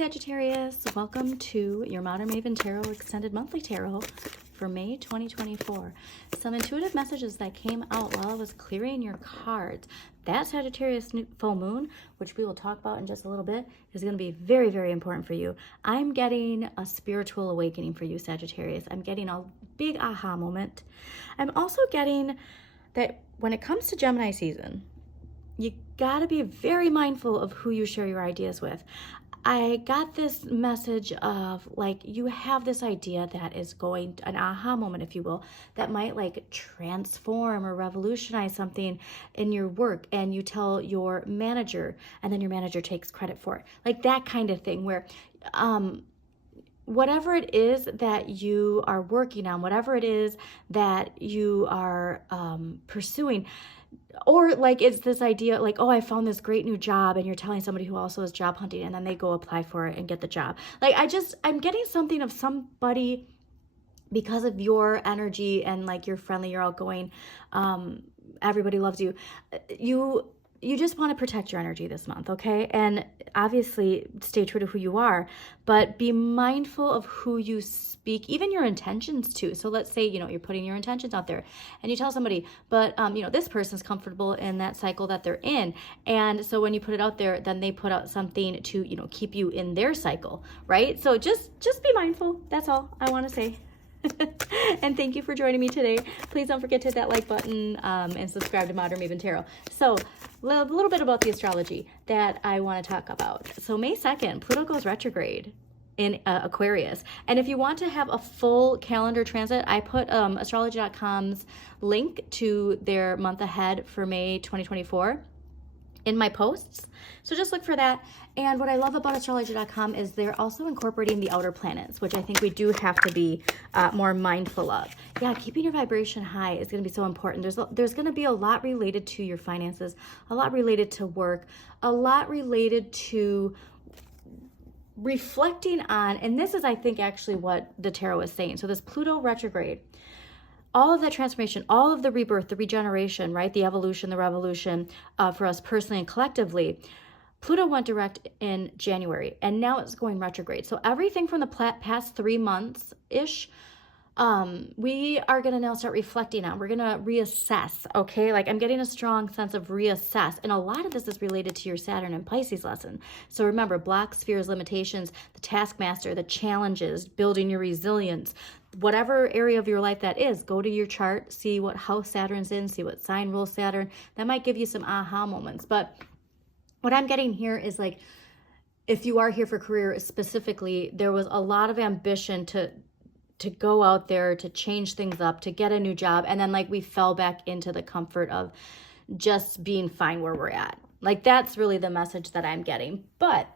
Sagittarius, welcome to your Modern Maven Tarot Extended Monthly Tarot for May 2024. Some intuitive messages that came out while I was clearing your cards. That Sagittarius full moon, which we will talk about in just a little bit, is going to be very, very important for you. I'm getting a spiritual awakening for you, Sagittarius. I'm getting a big aha moment. I'm also getting that when it comes to Gemini season, you got to be very mindful of who you share your ideas with. I got this message of like, you have this idea that is going, an aha moment, if you will, that might like transform or revolutionize something in your work, and you tell your manager and then your manager takes credit for it. Like that kind of thing where, whatever it is that you are working on, whatever it is that you are pursuing, or like it's this idea like, oh, I found this great new job, and you're telling somebody who also is job hunting, and then they go apply for it and get the job. Like I'm getting something of somebody, because of your energy and like you're friendly, you're outgoing, everybody loves you. You just want to protect your energy this month, okay? And obviously stay true to who you are, but be mindful of who you speak, even your intentions too. So let's say, you're putting your intentions out there and you tell somebody, but, this person's comfortable in that cycle that they're in. And so when you put it out there, then they put out something to, keep you in their cycle, right? So just be mindful. That's all I want to say. And thank you for joining me today. Please don't forget to hit that like button and subscribe to Modern Maven Tarot. So a little bit about the astrology that I want to talk about. So May 2nd, Pluto goes retrograde in Aquarius. And if you want to have a full calendar transit, I put astrology.com's link to their month ahead for May 2024 in my posts. So just look for that. And what I love about astrology.com is they're also incorporating the outer planets, which I think we do have to be more mindful of. Yeah, keeping your vibration high is going to be so important. There's going to be a lot related to your finances, a lot related to work, a lot related to reflecting on, and this is, I think, actually what the tarot is saying. So this Pluto retrograde, all of that transformation, all of the rebirth, the regeneration, right? The evolution, the revolution for us personally and collectively. Pluto went direct in January, and now it's going retrograde. So everything from the past 3 months-ish, we are going to now start reflecting on. We're going to reassess, okay? Like I'm getting a strong sense of reassess. And a lot of this is related to your Saturn and Pisces lesson. So remember, blocks, fears, limitations, the taskmaster, the challenges, building your resilience, whatever area of your life that is, go to your chart, see what house Saturn's in, see what sign rules Saturn. That might give you some aha moments. But what I'm getting here is like, if you are here for career specifically, there was a lot of ambition to go out there, to change things up, to get a new job. And then like we fell back into the comfort of just being fine where we're at. Like that's really the message that I'm getting. But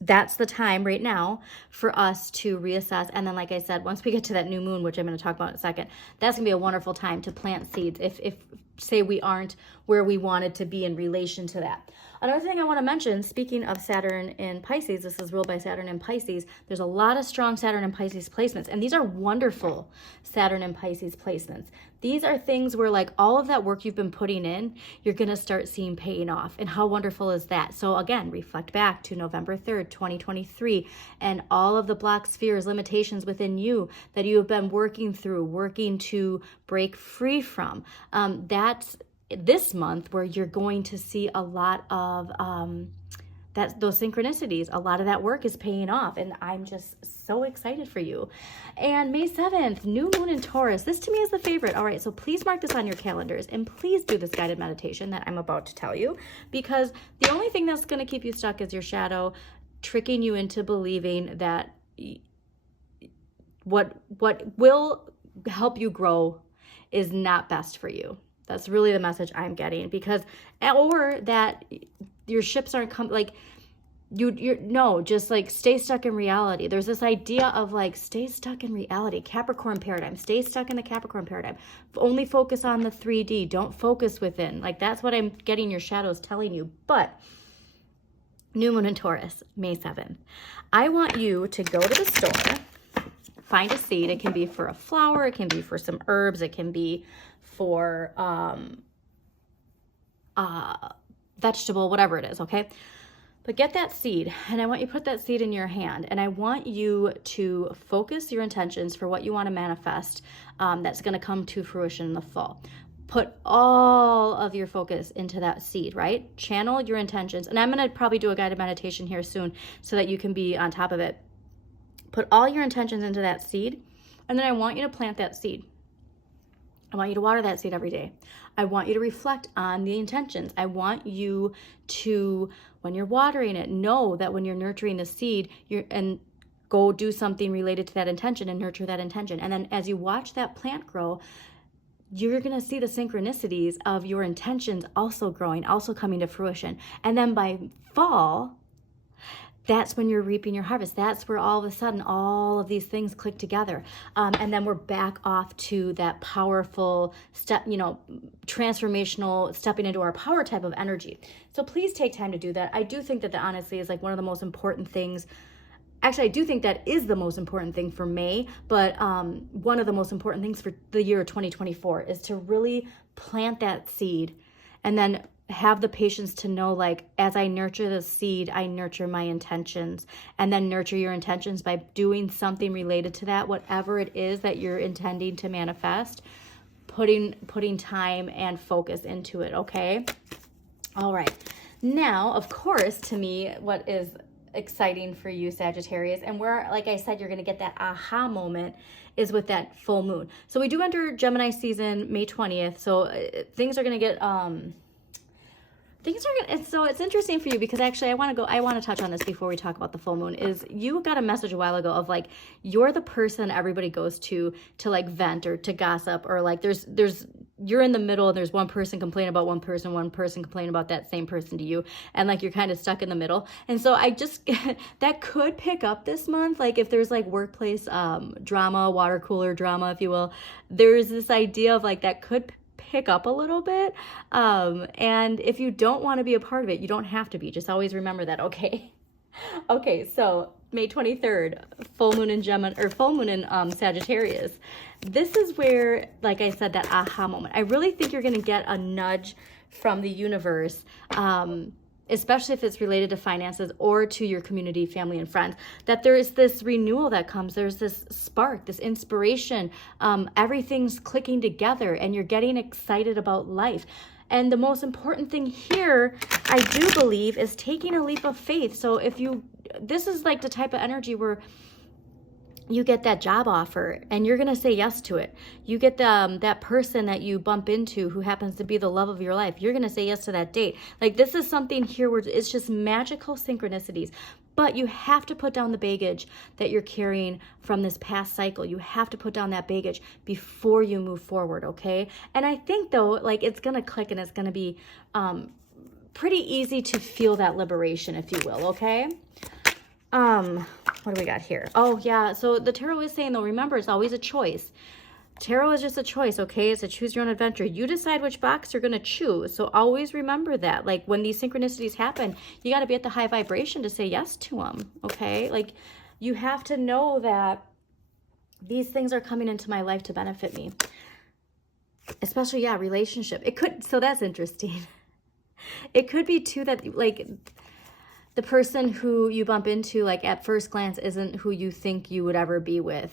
that's the time right now for us to reassess. And then, like I said, once we get to that new moon, which I'm going to talk about in a second, that's going to be a wonderful time to plant seeds if say we aren't where we wanted to be in relation to that. Another thing I want to mention, speaking of Saturn in Pisces, this is ruled by Saturn in Pisces. There's a lot of strong Saturn and Pisces placements, and these are wonderful Saturn and Pisces placements. These are things where like all of that work you've been putting in, you're going to start seeing paying off. And how wonderful is that? So again, reflect back to November 3rd, 2023, and all of the blocks, fears, limitations within you that you have been working through, working to break free from. That's this month where you're going to see a lot of those synchronicities. A lot of that work is paying off, and I'm just so excited for you. And May 7th, new moon in Taurus. This to me is the favorite. All right, so please mark this on your calendars, and please do this guided meditation that I'm about to tell you, because the only thing that's going to keep you stuck is your shadow tricking you into believing that what will help you grow is not best for you. That's really the message I'm getting, because, or that your ships aren't just like stay stuck in reality. There's this idea of like, stay stuck in reality, Capricorn paradigm, stay stuck in the Capricorn paradigm, only focus on the 3D, don't focus within. Like that's what I'm getting your shadows telling you. But new moon in Taurus, May 7th. I want you to go to the store, find a seed. It can be for a flower, it can be for some herbs, it can be for vegetable, whatever it is, okay? But get that seed, and I want you to put that seed in your hand, and I want you to focus your intentions for what you want to manifest that's going to come to fruition in the fall. Put all of your focus into that seed, right? Channel your intentions, and I'm going to probably do a guided meditation here soon so that you can be on top of it. Put all your intentions into that seed, and then I want you to plant that seed. I want you to water that seed every day. I want you to reflect on the intentions. I want you to, when you're watering it, know that when you're nurturing the seed, and go do something related to that intention and nurture that intention. And then as you watch that plant grow, you're going to see the synchronicities of your intentions also growing, also coming to fruition. And then by fall, that's when you're reaping your harvest. That's where all of a sudden all of these things click together. And then we're back off to that powerful step, transformational, stepping into our power type of energy. So please take time to do that. I do think that honestly is like one of the most important things. Actually, I do think that is the most important thing for May, but one of the most important things for the year 2024 is to really plant that seed and then have the patience to know, like, as I nurture the seed, I nurture my intentions, and then nurture your intentions by doing something related to that, whatever it is that you're intending to manifest, putting time and focus into it, okay? All right. Now, of course, to me, what is exciting for you, Sagittarius, and where, like I said, you're going to get that aha moment is with that full moon. So we do enter Gemini season May 20th, so things are going to get so it's interesting for you because actually I want to touch on this before we talk about the full moon. Is you got a message a while ago of like, you're the person everybody goes to like vent or to gossip, or like you're in the middle and there's one person complaining about one person complaining about that same person to you, and like you're kind of stuck in the middle. And so I just that could pick up this month, like if there's like workplace drama, water cooler drama, if you will. There's this idea of like that could pick up a little bit, and if you don't want to be a part of it, you don't have to be. Just always remember that. Okay. So May 23rd, full moon in Gemini, or full moon in Sagittarius. This is where, like I said, that aha moment. I really think you're going to get a nudge from the universe, especially if it's related to finances or to your community, family, and friends, that there is this renewal that comes. There's this spark, this inspiration. Everything's clicking together and you're getting excited about life. And the most important thing here, I do believe, is taking a leap of faith. So this is like the type of energy where you get that job offer and you're going to say yes to it. You get that person that you bump into who happens to be the love of your life. You're going to say yes to that date. Like, this is something here where it's just magical synchronicities. But you have to put down the baggage that you're carrying from this past cycle. You have to put down that baggage before you move forward, okay? And I think, though, like, it's going to click and it's going to be pretty easy to feel that liberation, if you will, okay? What do we got here? Oh, yeah. So the tarot is saying, though, remember, it's always a choice. Tarot is just a choice, okay? It's a choose your own adventure. You decide which box you're going to choose. So always remember that. Like, when these synchronicities happen, you got to be at the high vibration to say yes to them, okay? Like, you have to know that these things are coming into my life to benefit me. Especially, yeah, relationship. It could, so that's interesting. It could be, too, that, like, the person who you bump into, like, at first glance isn't who you think you would ever be with.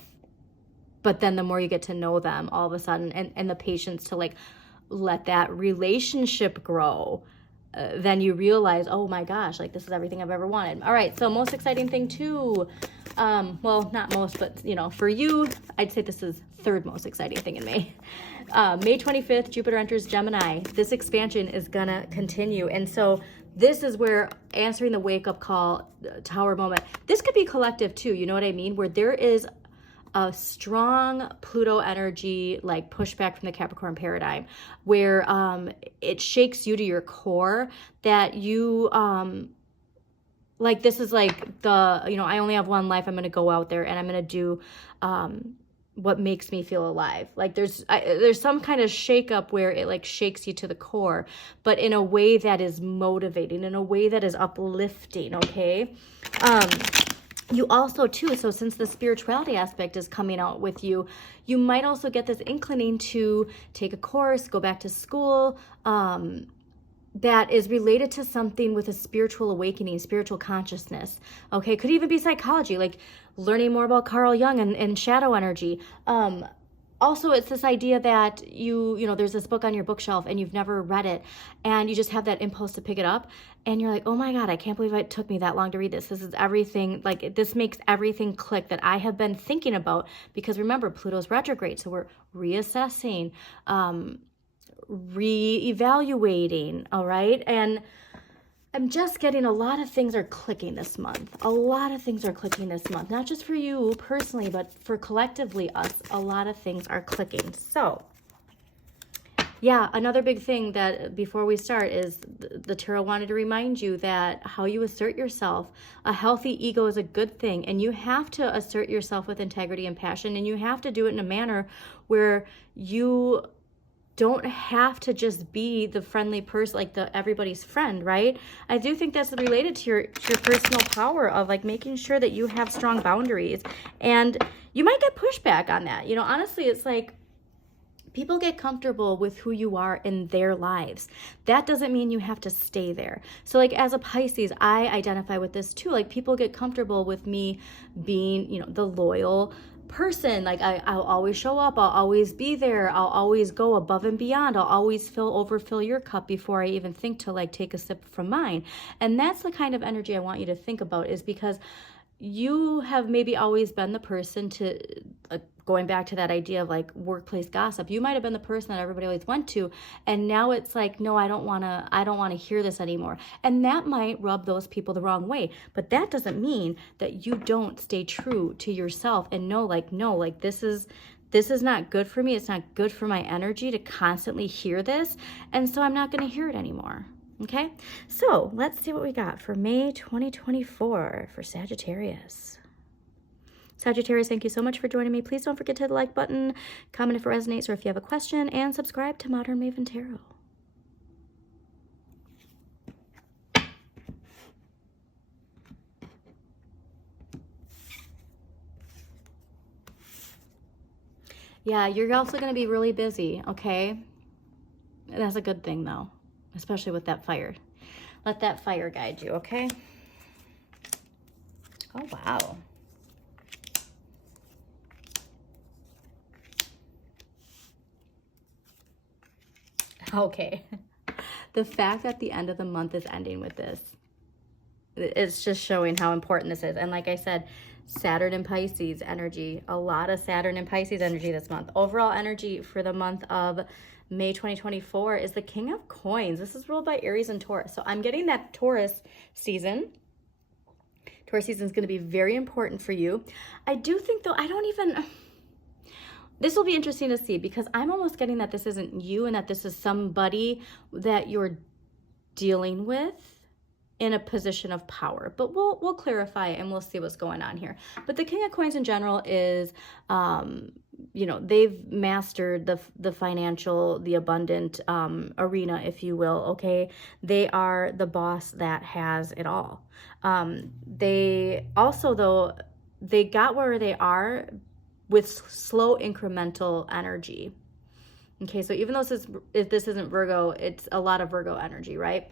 But then the more you get to know them, all of a sudden, and the patience to, like, let that relationship grow, then you realize, oh my gosh, like, this is everything I've ever wanted. All right, so most exciting thing too, well, not most, but, for you, I'd say this is third most exciting thing in May. May 25th, Jupiter enters Gemini. This expansion is gonna continue. And so this is where answering the wake-up call, tower moment, this could be collective too, you know what I mean? Where there is a strong Pluto energy, like pushback from the Capricorn paradigm, where it shakes you to your core, that you, like, this is like I only have one life, I'm going to go out there and I'm going to do what makes me feel alive. Like, there's some kind of shakeup where it, like, shakes you to the core, but in a way that is motivating, in a way that is uplifting, okay? You also, too, so since the spirituality aspect is coming out with you, you might also get this inclining to take a course, go back to school, that is related to something with a spiritual awakening, spiritual consciousness. Okay, could even be psychology, like learning more about Carl Jung and shadow energy. Also, it's this idea that you know, there's this book on your bookshelf and you've never read it, and you just have that impulse to pick it up, and you're like, oh my God, I can't believe it took me that long to read this. This is everything, like this makes everything click that I have been thinking about, because remember, Pluto's retrograde, so we're reassessing, re-evaluating, all right? And I'm just getting a lot of things are clicking this month. A lot of things are clicking this month, not just for you personally, but for collectively us. A lot of things are clicking. So yeah, another big thing that before we start is the tarot wanted to remind you that how you assert yourself, a healthy ego is a good thing, and you have to assert yourself with integrity and passion, and you have to do it in a manner where you don't have to just be the friendly person, like the everybody's friend, right? I do think that's related to your personal power of like making sure that you have strong boundaries, and you might get pushback on that. You know, honestly, it's like people get comfortable with who you are in their lives. That doesn't mean you have to stay there. So like as a Pisces, I identify with this too. Like people get comfortable with me being, you know, the loyal person. Like I'll always show up, I'll always be there, I'll always go above and beyond, I'll always overfill your cup before I even think to like take a sip from mine. And that's the kind of energy I want you to think about, is because you have maybe always been the person to, going back to that idea of like workplace gossip, you might have been the person that everybody always went to, and now it's like, no, I don't want to hear this anymore. And that might rub those people the wrong way, but that doesn't mean that you don't stay true to yourself and know like, no, like this is not good for me. It's not good for my energy to constantly hear this, and so I'm not going to hear it anymore. Okay, so let's see what we got for May 2024 for Sagittarius. Sagittarius, thank you so much for joining me. Please don't forget to hit the like button, comment if it resonates or if you have a question, and subscribe to Modern Maven Tarot. Yeah, you're also going to be really busy, okay? That's a good thing, though, especially with that fire. Let that fire guide you, okay? Oh, wow. Okay. The fact that the end of the month is ending with this, it's just showing how important this is. And like I said, Saturn and Pisces energy, a lot of Saturn and Pisces energy this month. Overall energy for the month of May 2024 is the King of Coins. This is ruled by Aries and Taurus. So I'm getting that Taurus season. Taurus season is going to be very important for you. I do think, though, this will be interesting to see, because I'm almost getting that this isn't you and that this is somebody that you're dealing with in a position of power. But we'll clarify and we'll see what's going on here. But the King of Coins in general is, you know, they've mastered the financial, the abundant arena, if you will, okay? They are the boss that has it all. They also, though, they got where they are with slow incremental energy. Okay, so even though if this isn't Virgo, it's a lot of Virgo energy, right?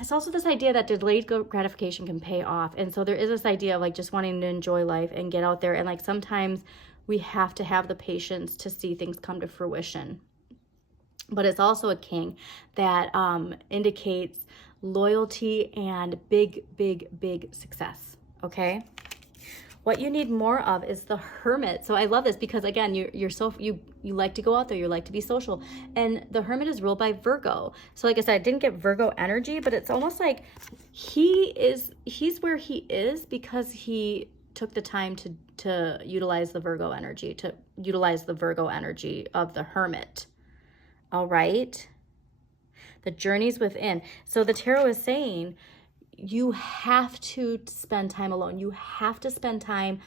It's also this idea that delayed gratification can pay off. And so there is this idea of like just wanting to enjoy life and get out there. And like sometimes we have to have the patience to see things come to fruition. But it's also a king that indicates loyalty and big, big, big success, okay? What you need more of is the Hermit. So I love this because, again, you like to go out there, you like to be social, and the Hermit is ruled by Virgo. So like I said, I didn't get Virgo energy, but it's almost like he's where he is because he took the time to utilize the Virgo energy, to utilize the Virgo energy of the Hermit. All right, the journey's within. So the tarot is saying, you have to spend time alone. You have to spend time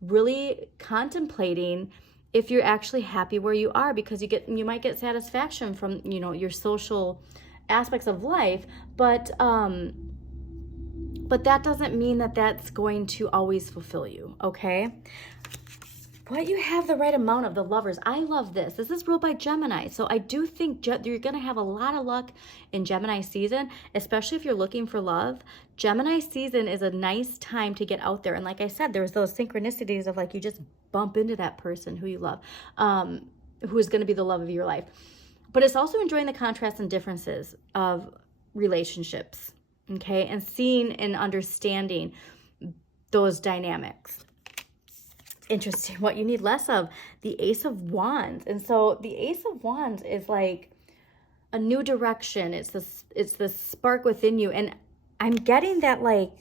really contemplating if you're actually happy where you are, because you might get satisfaction from, you know, your social aspects of life, but that doesn't mean that that's going to always fulfill you, okay? what you have the right amount of the Lovers. I love this. This is ruled by Gemini. So I do think you're going to have a lot of luck in Gemini season, especially if you're looking for love. Gemini season is a nice time to get out there. And like I said, there's those synchronicities of like you just bump into that person who you love, who is going to be the love of your life. But it's also enjoying the contrasts and differences of relationships, okay? And seeing and understanding those dynamics. Interesting. What you need less of, the Ace of Wands. And so the Ace of Wands is like a new direction. It's the spark within you. And I'm getting that like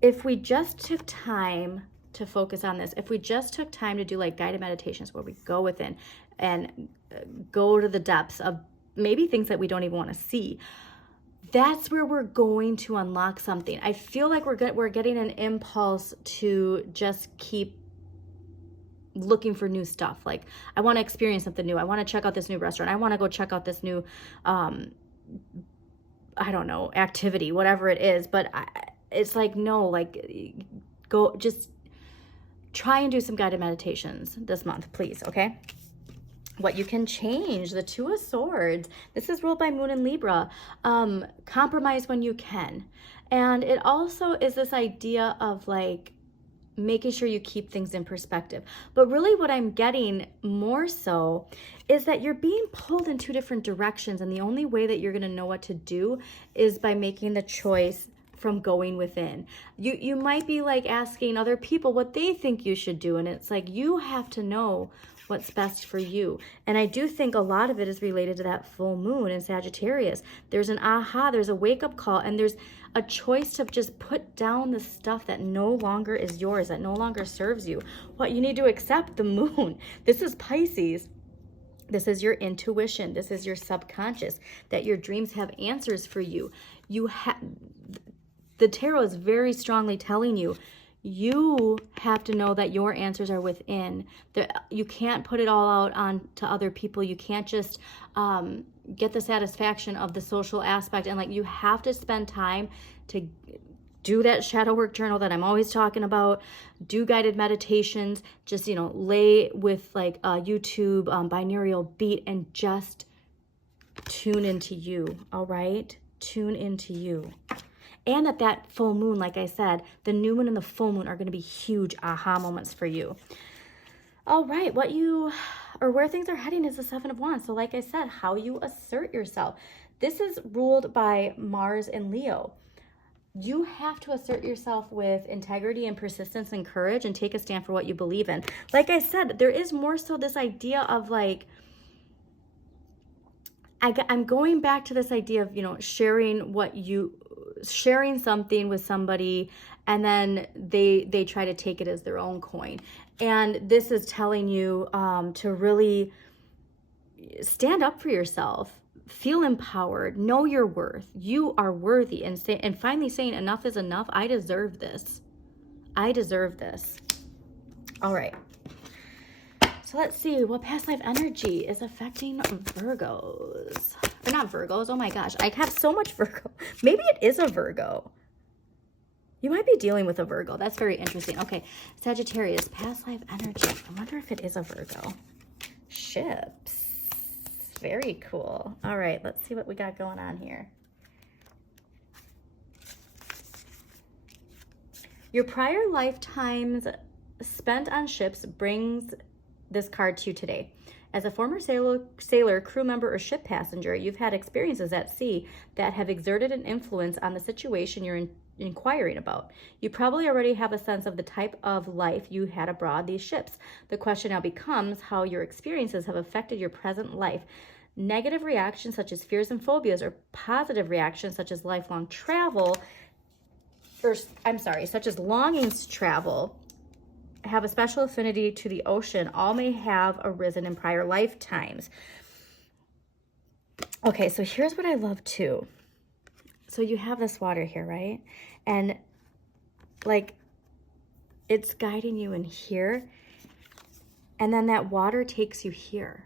if we just took time to focus on this, if we just took time to do like guided meditations where we go within and go to the depths of maybe things that we don't even want to see, that's where we're going to unlock something. I feel like we're getting an impulse to just keep looking for new stuff. Like, I want to experience something new. I want to check out this new restaurant. I want to go check out this new, I don't know, activity, whatever it is. But it's like, no, like, go just try and do some guided meditations this month, please, okay? What you can change, the Two of Swords. This is ruled by Moon and Libra. Compromise when you can. And it also is this idea of like making sure you keep things in perspective. But really what I'm getting more so is that you're being pulled in two different directions. And the only way that you're going to know what to do is by making the choice from going within. You might be like asking other people what they think you should do. And it's like, you have to know what's best for you. And I do think a lot of it is related to that full moon in Sagittarius. There's an aha, there's a wake-up call, and there's a choice to just put down the stuff that no longer is yours, that no longer serves you. What you need to accept, the moon. This is Pisces. This is your intuition. This is your subconscious, that your dreams have answers for you. The tarot is very strongly telling you, you have to know that your answers are within. You can't put it all out on to other people. You can't just get the satisfaction of the social aspect. And like, you have to spend time to do that shadow work journal that I'm always talking about. Do guided meditations. Just, lay with like a YouTube binaural beat and just tune into you. All right? Tune into you. And that full moon, like I said, the new moon and the full moon are going to be huge aha moments for you. All right, where things are heading is the Seven of Wands. So like I said, how you assert yourself. This is ruled by Mars and Leo. You have to assert yourself with integrity and persistence and courage and take a stand for what you believe in. Like I said, there is more so this idea of like, I'm going back to this idea of, sharing something with somebody and then they try to take it as their own coin. And this is telling you to really stand up for yourself, feel empowered, know your worth. You are worthy, and finally saying enough is enough. I deserve this. I deserve this. All right. So let's see what past life energy is affecting Virgos. Or not Virgos. Oh my gosh. I have so much Virgo. Maybe it is a Virgo. You might be dealing with a Virgo. That's very interesting. Okay. Sagittarius, past life energy. I wonder if it is a Virgo. Ships. Very cool. All right. Let's see what we got going on here. Your prior lifetimes spent on ships brings this card to you today. As a former sailor, crew member, or ship passenger, you've had experiences at sea that have exerted an influence on the situation you're inquiring about. You probably already have a sense of the type of life you had aboard these ships. The question now becomes how your experiences have affected your present life. Negative reactions such as fears and phobias, or positive reactions such as lifelong travel, such as longings to travel, have a special affinity to the ocean, all may have arisen in prior lifetimes. Okay, so here's what I love too. So you have this water here, right? And like, it's guiding you in here. And then that water takes you here.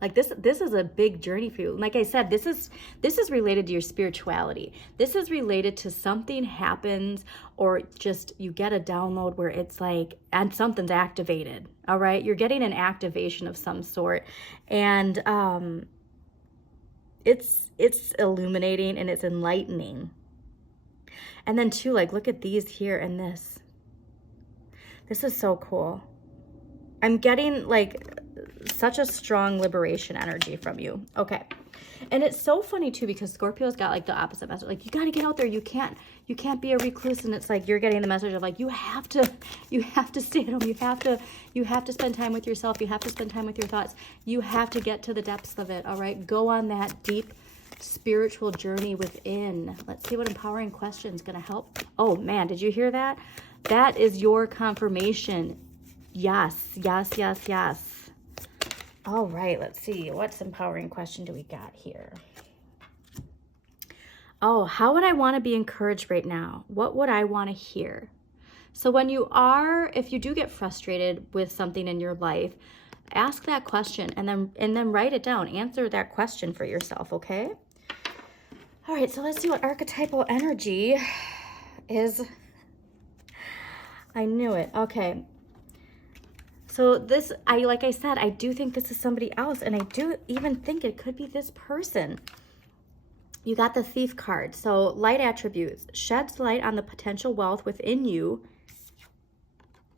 Like this is a big journey for you. Like I said, this is related to your spirituality. This is related to something happens, or just you get a download where it's like, and something's activated. All right. You're getting an activation of some sort. And it's illuminating and it's enlightening. And then too, like, look at these here and this. This is so cool. I'm getting like such a strong liberation energy from you. Okay. And it's so funny too, because Scorpio's got like the opposite message. Like, you got to get out there. You can't be a recluse. And it's like, you're getting the message of like, you have to stay at home. You have to spend time with yourself. You have to spend time with your thoughts. You have to get to the depths of it. All right. Go on that deep spiritual journey within. Let's see what empowering question is going to help. Oh man, did you hear that? That is your confirmation. Yes, yes, yes, yes. All right, let's see. What's empowering question do we got here? Oh, how would I want to be encouraged right now? What would I want to hear? So when if you do get frustrated with something in your life, ask that question and then write it down. Answer that question for yourself, okay? All right, so let's see what archetypal energy is. I knew it. Okay. So this, like I said, I do think this is somebody else, and I do even think it could be this person. You got the Thief card. So light attributes: sheds light on the potential wealth within you.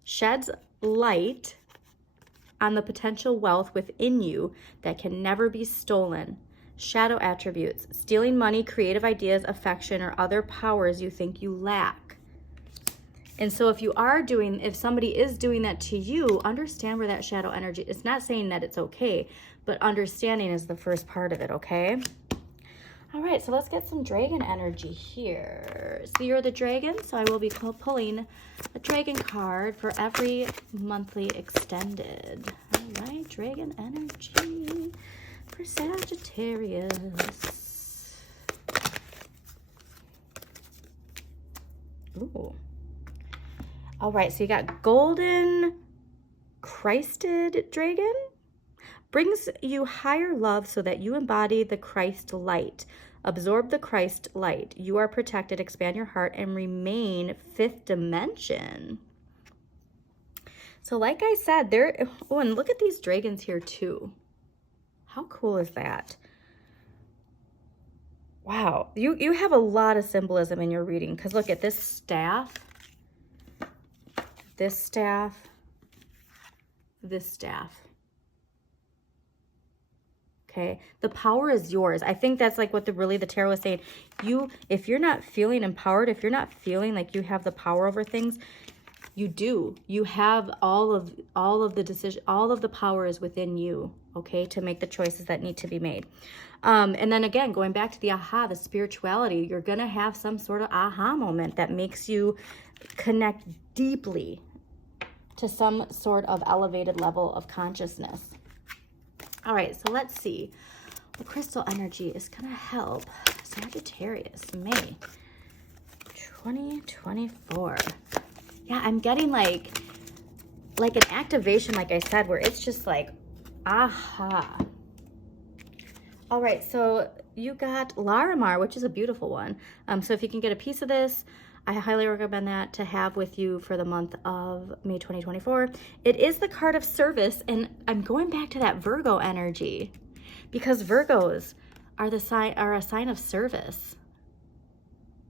Sheds light on the potential wealth within you that can never be stolen. Shadow attributes: stealing money, creative ideas, affection, or other powers you think you lack. And so if somebody is doing that to you, understand where that shadow energy, it's not saying that it's okay, but understanding is the first part of it, okay? All right, so let's get some dragon energy here. So you're the dragon, so I will be pulling a dragon card for every monthly extended. All right, dragon energy for Sagittarius. Ooh. All right, so you got golden Christed dragon. Brings you higher love so that you embody the Christ light. Absorb the Christ light. You are protected. Expand your heart and remain fifth dimension. So like I said, oh, and look at these dragons here too. How cool is that? Wow, you have a lot of symbolism in your reading, because look at this staff. This staff, this staff. Okay, the power is yours. I think that's like what the tarot is saying. If you're not feeling empowered, if you're not feeling like you have the power over things, you do. You have all of the decision, all of the power is within you, okay, to make the choices that need to be made. And then again, going back to the the spirituality, you're gonna have some sort of aha moment that makes you connect deeply to some sort of elevated level of consciousness. All right, so let's see what crystal energy is going to help Sagittarius May 2024. Yeah, I'm getting like an activation, like I said, where it's just like, aha. All right, so you got Larimar, which is a beautiful one. So if you can get a piece of this, I highly recommend that to have with you for the month of May 2024. It is the card of service, and I'm going back to that Virgo energy, because Virgos are a sign of service.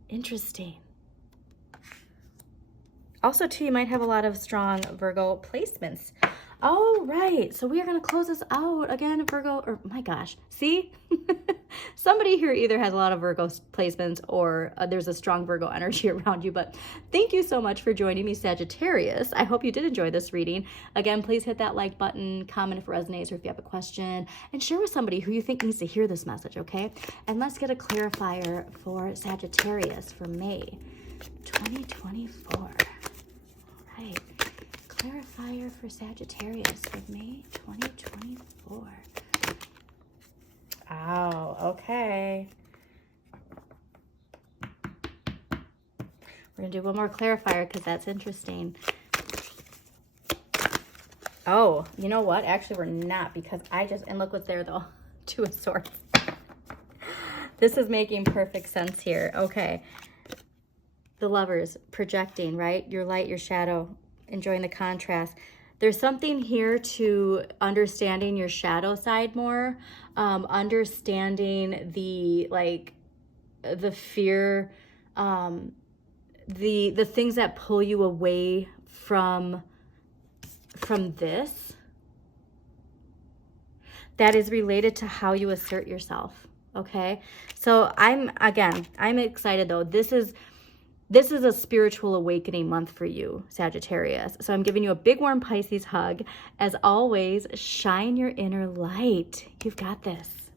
Interesting. Also, too, you might have a lot of strong Virgo placements. All right, so we are going to close this out again, Virgo, or my gosh, see? Somebody here either has a lot of Virgo placements or there's a strong Virgo energy around you, but thank you so much for joining me, Sagittarius. I hope you did enjoy this reading. Again, please hit that like button, comment if it resonates or if you have a question, and share with somebody who you think needs to hear this message, okay? And let's get a clarifier for Sagittarius for May 2024. All right. Clarifier for Sagittarius for May 2024. Oh, okay. We're going to do one more clarifier because that's interesting. Oh, you know what? Actually, we're not, because and look what's there though. Two of Swords. This is making perfect sense here. Okay. The Lovers, projecting, right? Your light, your shadow, enjoying the contrast. There's something here to understanding your shadow side more, understanding the, like, the fear, the things that pull you away from this, that is related to how you assert yourself. Okay, so I'm excited though. This is a spiritual awakening month for you, Sagittarius. So I'm giving you a big warm Pisces hug. As always, shine your inner light. You've got this.